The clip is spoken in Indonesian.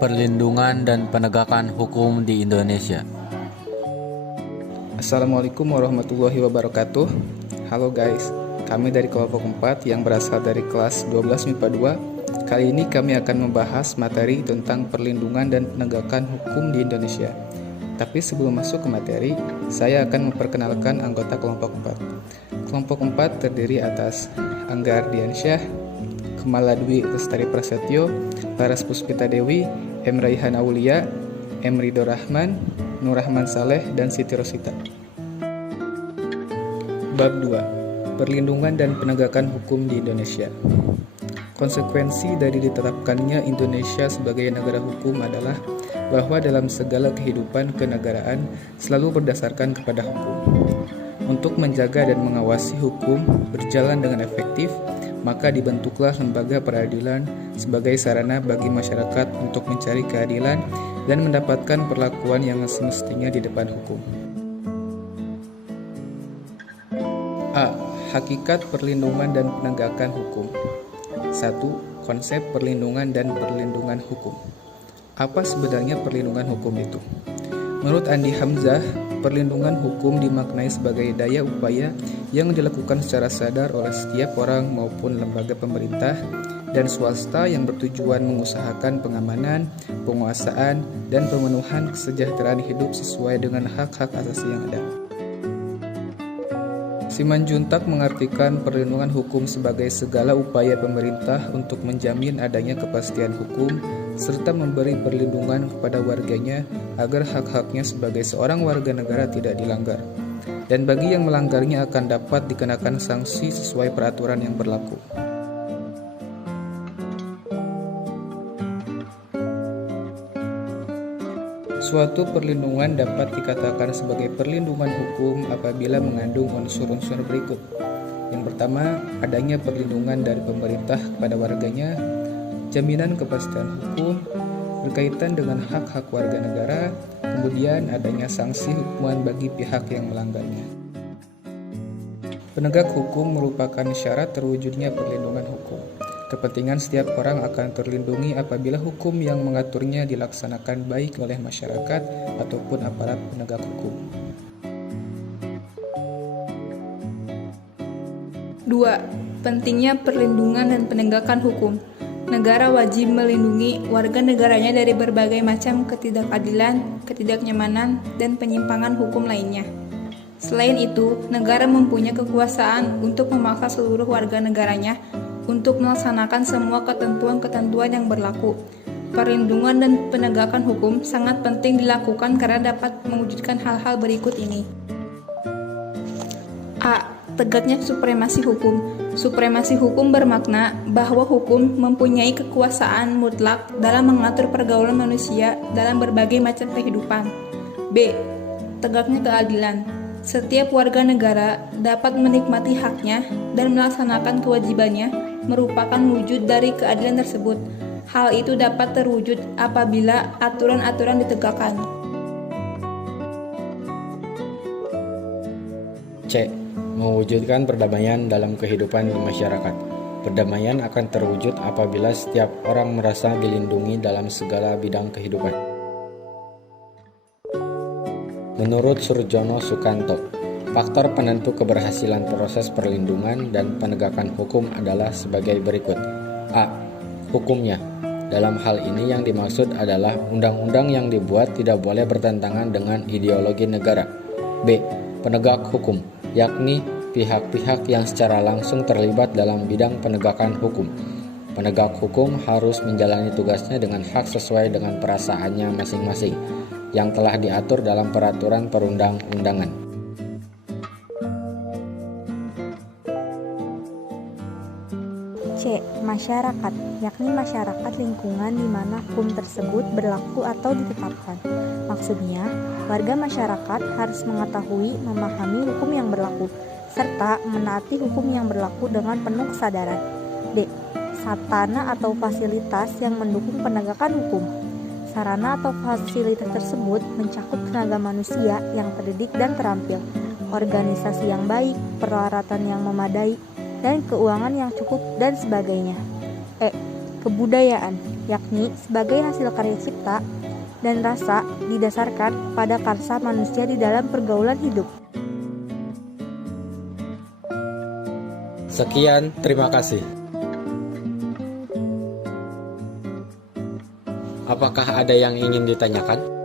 perlindungan dan penegakan hukum di Indonesia. Assalamualaikum warahmatullahi wabarakatuh. Halo guys, kami dari kelompok 4 yang berasal dari kelas 12 MIPA 2. Kali ini kami akan membahas materi tentang perlindungan dan penegakan hukum di Indonesia. Tapi sebelum masuk ke materi, saya akan memperkenalkan anggota kelompok 4. Kelompok 4 terdiri atas Angga Ardiansyah, Kemala Dwi Lestari Prasetyo, Laras Puspita Dewi, M. Raihan Aulia, M. Ridho Rahman, Nur Rahman Saleh, dan Siti Rosita. Bab 2. Perlindungan dan penegakan hukum di Indonesia. Konsekuensi dari ditetapkannya Indonesia sebagai negara hukum adalah bahwa dalam segala kehidupan kenegaraan selalu berdasarkan kepada hukum. Untuk menjaga dan mengawasi hukum berjalan dengan efektif, maka dibentuklah lembaga peradilan sebagai sarana bagi masyarakat untuk mencari keadilan dan mendapatkan perlakuan yang semestinya di depan hukum. A. Hakikat perlindungan dan penegakan hukum. 1. Konsep perlindungan dan perlindungan hukum. Apa sebenarnya perlindungan hukum itu? Menurut Andi Hamzah, perlindungan hukum dimaknai sebagai daya upaya yang dilakukan secara sadar oleh setiap orang maupun lembaga pemerintah dan swasta yang bertujuan mengusahakan pengamanan, penguasaan, dan pemenuhan kesejahteraan hidup sesuai dengan hak-hak asasi yang ada. Simanjuntak mengartikan perlindungan hukum sebagai segala upaya pemerintah untuk menjamin adanya kepastian hukum serta memberi perlindungan kepada warganya agar hak-haknya sebagai seorang warga negara tidak dilanggar. Dan bagi yang melanggarnya akan dapat dikenakan sanksi sesuai peraturan yang berlaku. Suatu perlindungan dapat dikatakan sebagai perlindungan hukum apabila mengandung unsur-unsur berikut. Yang pertama, adanya perlindungan dari pemerintah kepada warganya, jaminan kepastian hukum, berkaitan dengan hak-hak warga negara, kemudian adanya sanksi hukuman bagi pihak yang melanggarnya. Penegak hukum merupakan syarat terwujudnya perlindungan hukum. Kepentingan setiap orang akan terlindungi apabila hukum yang mengaturnya dilaksanakan baik oleh masyarakat ataupun aparat penegak hukum. 2. Pentingnya perlindungan dan penegakan hukum. Negara wajib melindungi warga negaranya dari berbagai macam ketidakadilan, ketidaknyamanan, dan penyimpangan hukum lainnya. Selain itu, negara mempunyai kekuasaan untuk memaksa seluruh warga negaranya untuk melaksanakan semua ketentuan-ketentuan yang berlaku. Perlindungan dan penegakan hukum sangat penting dilakukan karena dapat mewujudkan hal-hal berikut ini. A. Tegaknya supremasi hukum. Supremasi hukum bermakna bahwa hukum mempunyai kekuasaan mutlak dalam mengatur pergaulan manusia dalam berbagai macam kehidupan. B. Tegaknya keadilan. Setiap warga negara dapat menikmati haknya dan melaksanakan kewajibannya merupakan wujud dari keadilan tersebut. Hal itu dapat terwujud apabila aturan-aturan ditegakkan. C. Mewujudkan perdamaian dalam kehidupan masyarakat. Perdamaian akan terwujud apabila setiap orang merasa dilindungi dalam segala bidang kehidupan. Menurut Surjono Sukanto, faktor penentu keberhasilan proses perlindungan dan penegakan hukum adalah sebagai berikut. A. Hukumnya. Dalam hal ini yang dimaksud adalah undang-undang yang dibuat tidak boleh bertentangan dengan ideologi negara. B. Penegak hukum, yakni pihak-pihak yang secara langsung terlibat dalam bidang penegakan hukum. Penegak hukum harus menjalani tugasnya dengan hak sesuai dengan perasaannya masing-masing yang telah diatur dalam peraturan perundang-undangan. C. Masyarakat, yakni masyarakat lingkungan di mana hukum tersebut berlaku atau ditetapkan. Maksudnya, warga masyarakat harus mengetahui, memahami hukum yang berlaku, serta menaati hukum yang berlaku dengan penuh kesadaran. D. Sarana atau fasilitas yang mendukung penegakan hukum. Sarana atau fasilitas tersebut mencakup tenaga manusia yang terdidik dan terampil, organisasi yang baik, peralatan yang memadai, dan keuangan yang cukup dan sebagainya. E. kebudayaan, yakni sebagai hasil karya cipta, dan rasa didasarkan pada karsa manusia di dalam pergaulan hidup. Sekian, terima kasih. Apakah ada yang ingin ditanyakan?